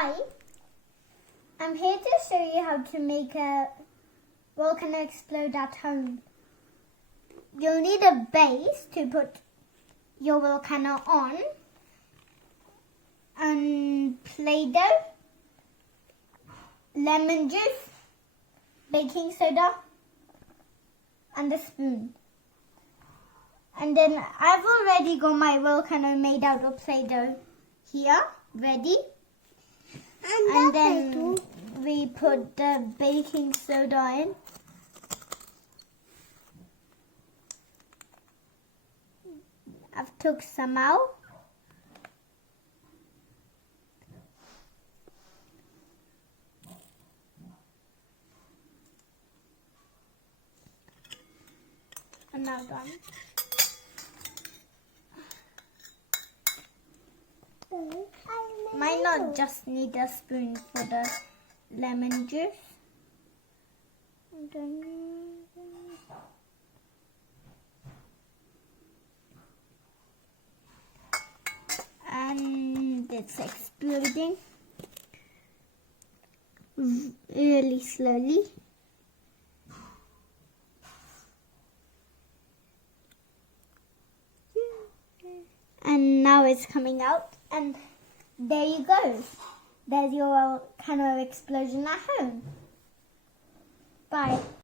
Hi, I'm here to show you how to make a volcano explode at home. You'll need a base to put your volcano on, and Play-Doh, lemon juice, baking soda, and a spoon. And then I've already got my volcano made out of Play-Doh here, ready. And then we put the baking soda in. I've took some out. And now done. Might not just need a spoon for the lemon juice. And it's exploding really slowly. And now it's coming out, and there you go. There's your volcano explosion at home. Bye.